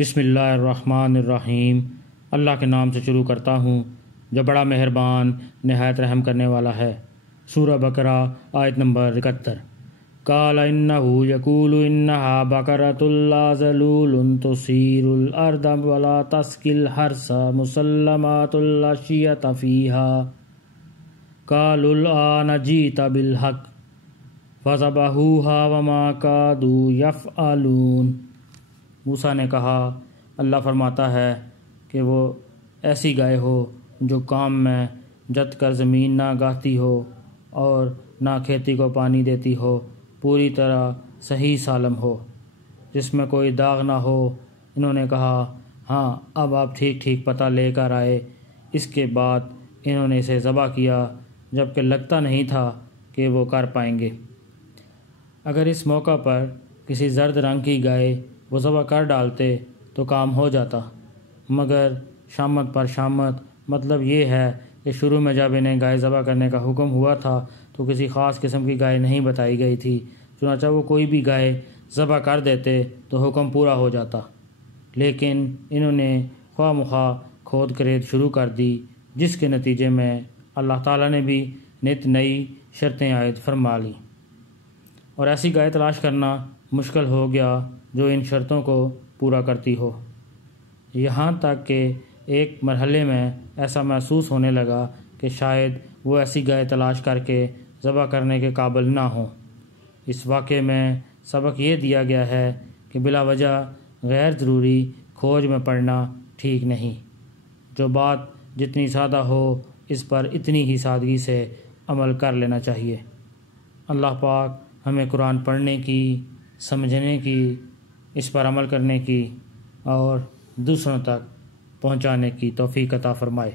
بسم اللہ الرحمن الرحیم۔ اللہ کے نام سے شروع کرتا ہوں جو بڑا مہربان نہایت رحم کرنے والا ہے۔ سورہ بقرہ آیت نمبر 71۔ قال انه یقول انها بقرۃ لا ذلول تثیر الارض ولا تسقی الحرث مسلمات لا شیۃ فیها قالوا الآن جئت بالحق فذبحوها وما كادوا يفعلون۔ موسیٰ نے کہا اللہ فرماتا ہے کہ وہ ایسی گائے ہو جو کام میں جت کر زمین نہ گاہتی ہو اور نہ کھیتی کو پانی دیتی ہو، پوری طرح صحیح سالم ہو، جس میں کوئی داغ نہ ہو۔ انہوں نے کہا ہاں اب آپ ٹھیک ٹھیک پتہ لے کر آئے۔ اس کے بعد انہوں نے اسے ذبح کیا جبکہ لگتا نہیں تھا کہ وہ کر پائیں گے۔ اگر اس موقع پر کسی زرد رنگ کی گائے وہ ذبح کر ڈالتے تو کام ہو جاتا، مگر شامت پر شامت، مطلب یہ ہے کہ شروع میں جب انہیں گائے ذبح کرنے کا حکم ہوا تھا تو کسی خاص قسم کی گائے نہیں بتائی گئی تھی، چنانچہ وہ کوئی بھی گائے ذبح کر دیتے تو حکم پورا ہو جاتا، لیکن انہوں نے خواہ مخواہ کھود کرید شروع کر دی، جس کے نتیجے میں اللہ تعالیٰ نے بھی نت نئی شرطیں عائد فرما لیں، اور ایسی گائے تلاش کرنا مشکل ہو گیا جو ان شرطوں کو پورا کرتی ہو، یہاں تک کہ ایک مرحلے میں ایسا محسوس ہونے لگا کہ شاید وہ ایسی گائے تلاش کر کے ذبح کرنے کے قابل نہ ہوں۔ اس واقعے میں سبق یہ دیا گیا ہے کہ بلا وجہ غیر ضروری کھوج میں پڑنا ٹھیک نہیں۔ جو بات جتنی سادہ ہو اس پر اتنی ہی سادگی سے عمل کر لینا چاہیے۔ اللہ پاک ہمیں قرآن پڑھنے کی، سمجھنے کی، اس پر عمل کرنے کی اور دوسروں تک پہنچانے کی توفیق عطا فرمائے۔